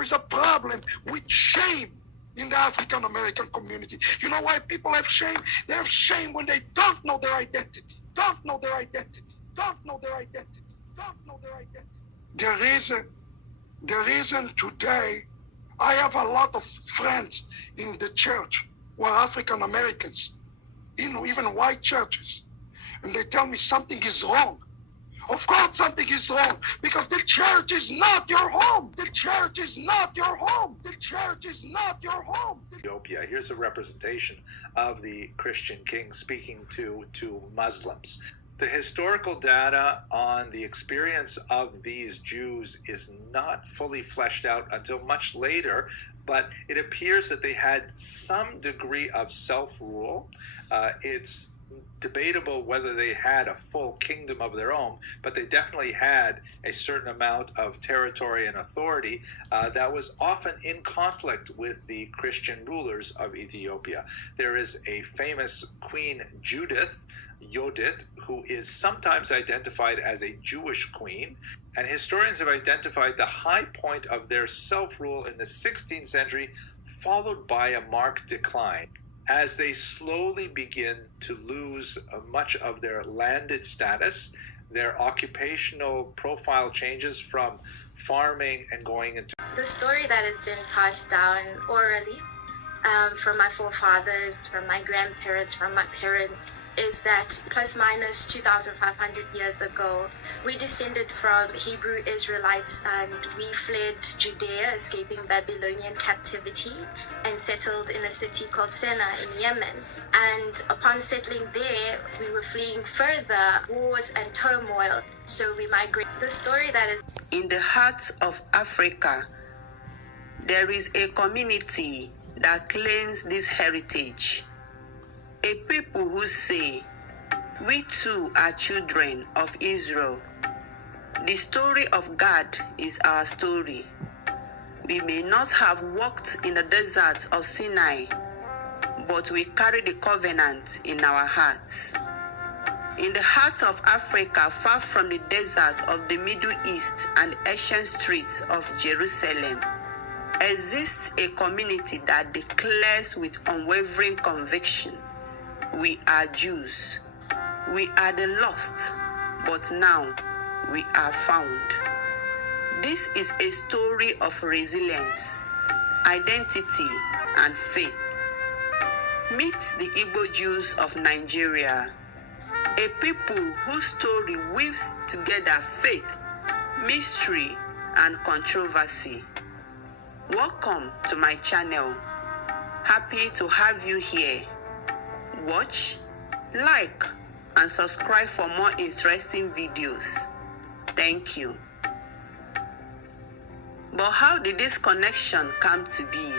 there is a problem with shame in the African American community. You know why people have shame? They have shame when they don't know their identity. Don't know their identity. Don't know their identity. Don't know their identity. The reason today I have a lot of friends in the church who are African Americans, even white churches, and they tell me something is wrong. Of course something is wrong, because the church is not your home. The church is not your home. The church is not your home. Ethiopia. Here's a representation of the Christian king speaking to Muslims. The historical data on the experience of these Jews is not fully fleshed out until much later, but it appears that they had some degree of self-rule. It's debatable whether they had a full kingdom of their own, but they definitely had a certain amount of territory and authority that was often in conflict with the Christian rulers of Ethiopia. There is a famous Queen Judith, Yodit, who is sometimes identified as a Jewish queen, and historians have identified the high point of their self-rule in the 16th century, followed by a marked decline as they slowly begin to lose much of their landed status. Their occupational profile changes from farming and going into... The story that has been passed down orally from my forefathers, from my grandparents, from my parents, is that plus minus 2,500 years ago, we descended from Hebrew Israelites and we fled Judea, escaping Babylonian captivity, and settled in a city called Sena in Yemen. And upon settling there, we were fleeing further wars and turmoil, so we migrated. The story that is... In the heart of Africa, there is a community that claims this heritage. A people who say, we too are children of Israel. The story of God is our story. We may not have walked in the deserts of Sinai, but we carry the covenant in our hearts. In the heart of Africa, far from the deserts of the Middle East and ancient streets of Jerusalem, exists a community that declares with unwavering conviction, we are Jews. We are the lost, but now we are found. This is a story of resilience, identity, and faith. Meet the Igbo Jews of Nigeria, a people whose story weaves together faith, mystery, and controversy. Welcome to my channel. Happy to have you here. Watch, like, and subscribe for more interesting videos. Thank you. But how did this connection come to be?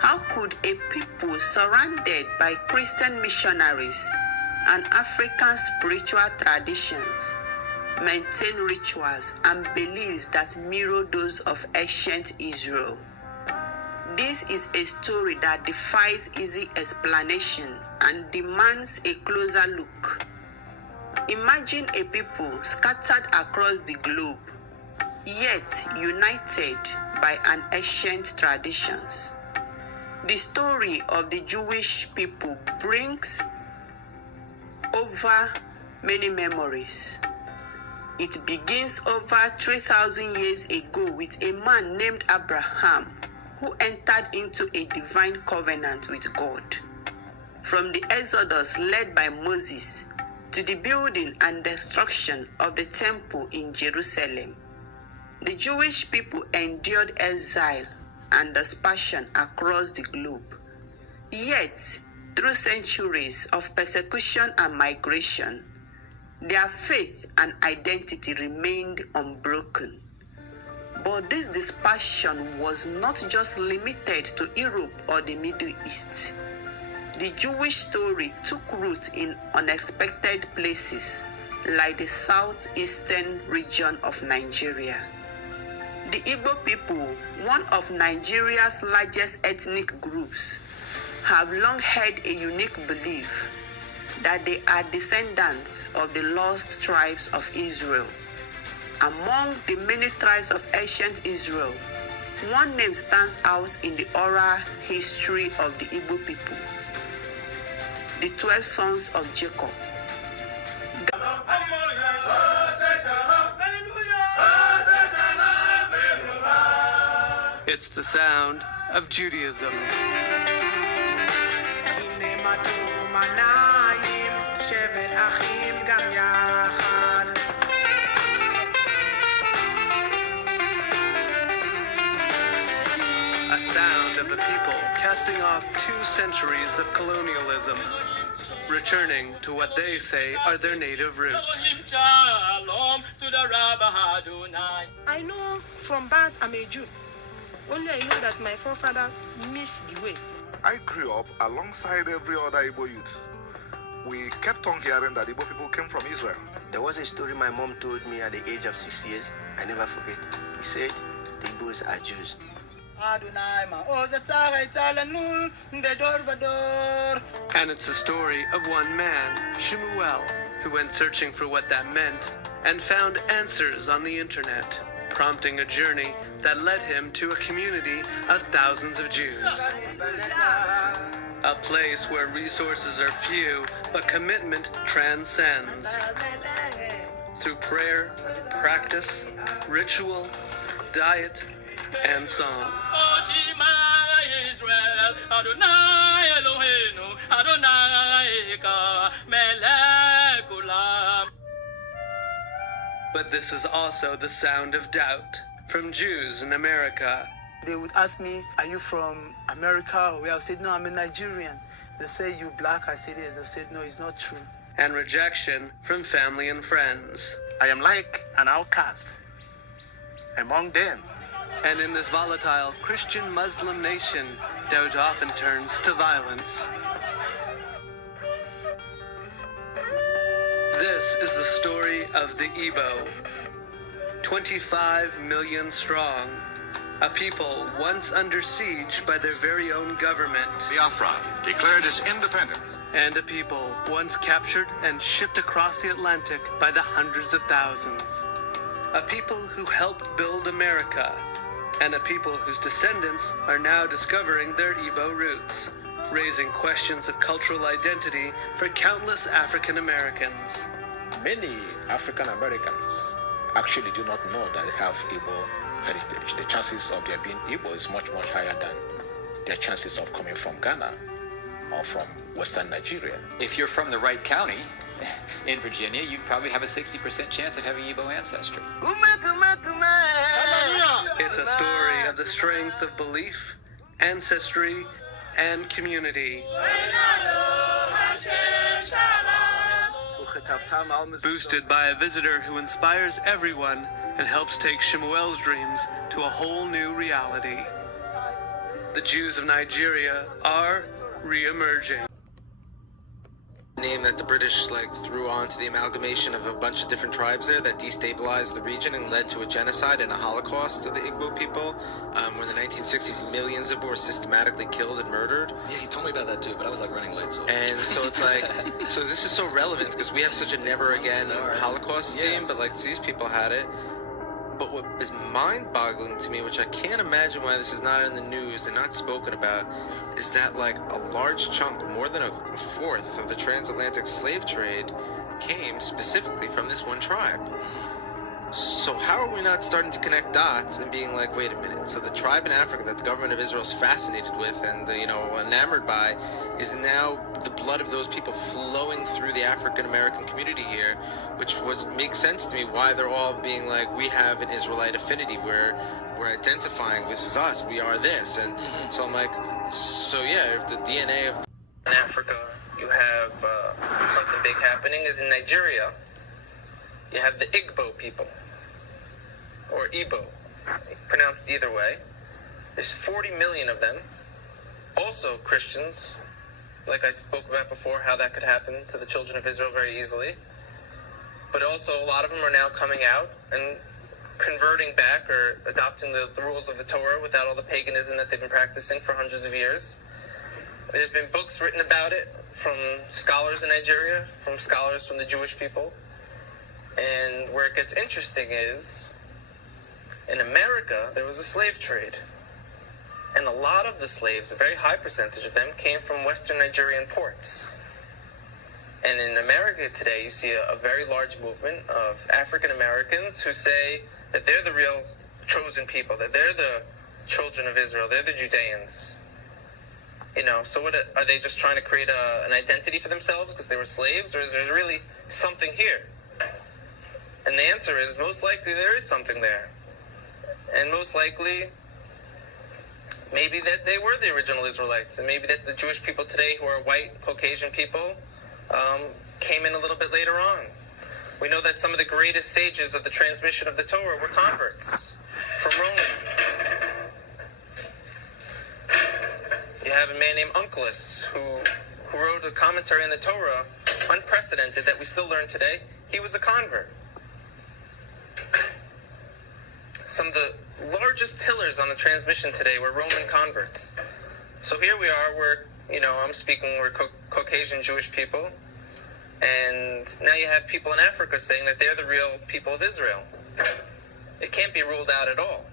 How could a people surrounded by Christian missionaries and African spiritual traditions maintain rituals and beliefs that mirror those of ancient Israel? This is a story that defies easy explanation and demands a closer look. Imagine a people scattered across the globe, yet united by an ancient traditions. The story of the Jewish people brings over many memories. It begins over 3,000 years ago with a man named Abraham, who entered into a divine covenant with God. From the Exodus led by Moses to the building and destruction of the temple in Jerusalem, the Jewish people endured exile and dispersion across the globe. Yet, through centuries of persecution and migration, their faith and identity remained unbroken. But this dispersion was not just limited to Europe or the Middle East. The Jewish story took root in unexpected places, like the southeastern region of Nigeria. The Igbo people, one of Nigeria's largest ethnic groups, have long held a unique belief that they are descendants of the lost tribes of Israel. Among the many tribes of ancient Israel, one name stands out in the oral history of the Igbo people: the 12 sons of Jacob. It's the sound of Judaism. A sound of the people casting off 2 centuries of colonialism, returning to what they say are their native roots. I know from birth I'm a Jew. Only I know that my forefather missed the way. I grew up alongside every other Igbo youth. We kept on hearing that Igbo people came from Israel. There was a story my mom told me at the age of 6 years. I never forget it. He said the Igbos are Jews. And it's a story of one man, Shemuel, who went searching for what that meant and found answers on the internet, prompting a journey that led him to a community of thousands of Jews. A place where resources are few, but commitment transcends. Through prayer, practice, ritual, diet, and song. But this is also the sound of doubt from Jews in America. They would ask me, are you from America or where? I said, no, I'm a Nigerian. They say, you black? I said, yes. They said, no, it's not true. And rejection from family and friends. I am like an outcast among them. And in this volatile Christian-Muslim nation, doubt often turns to violence. This is the story of the Igbo, 25 million strong, a people once under siege by their very own government. Biafra declared its independence. And a people once captured and shipped across the Atlantic by the hundreds of thousands. A people who helped build America, and a people whose descendants are now discovering their Igbo roots, raising questions of cultural identity for countless African Americans. Many African Americans actually do not know that they have Igbo heritage. The chances of their being Igbo is much, much higher than their chances of coming from Ghana or from Western Nigeria. If you're from the right county in Virginia, you probably have a 60% chance of having Igbo ancestry. It's a story of the strength of belief, ancestry, and community. Boosted by a visitor who inspires everyone and helps take Shemuel's dreams to a whole new reality. The Jews of Nigeria are re-emerging. Name that the British threw onto the amalgamation of a bunch of different tribes there that destabilized the region and led to a genocide and a Holocaust of the Igbo people, where in the 1960s millions of them were systematically killed and murdered. Yeah, he told me about that too, but I was running late. And so it's so this is so relevant because we have such a never again Holocaust theme, but these people had it. But what is mind-boggling to me, which I can't imagine why this is not in the news and not spoken about, is that a large chunk, more than a fourth of the transatlantic slave trade came specifically from this one tribe. So how are we not starting to connect dots and being wait a minute, so the tribe in Africa that the government of Israel is fascinated with and enamored by is now the blood of those people flowing through the African-American community here, which would make sense to me why they're all being we have an Israelite affinity, where we're identifying this is us, we are this. And so I'm so yeah, if the DNA of in Africa, you have something big happening is in Nigeria. You have the Igbo people, or Igbo, pronounced either way. There's 40 million of them, also Christians, like I spoke about before, how that could happen to the children of Israel very easily. But also a lot of them are now coming out and converting back or adopting the rules of the Torah without all the paganism that they've been practicing for hundreds of years. There's been books written about it from scholars in Nigeria, from scholars from the Jewish people. And where it gets interesting is in America, there was a slave trade. And a lot of the slaves, a very high percentage of them, came from Western Nigerian ports. And in America today, you see a very large movement of African Americans who say that they're the real chosen people, that they're the children of Israel, they're the Judeans. You know, so what are they just trying to create an identity for themselves because they were slaves, or is there really something here? And the answer is most likely there is something there. And most likely maybe that they were the original Israelites, and maybe that the Jewish people today who are white, Caucasian people came in a little bit later on. We know that some of the greatest sages of the transmission of the Torah were converts from Rome. You have a man named Onkelos who wrote a commentary on the Torah, unprecedented, that we still learn today. He was a convert. Some of the largest pillars on the transmission today were Roman converts. So here we are, we're Caucasian Jewish people, and now you have people in Africa saying that they're the real people of Israel. It can't be ruled out at all.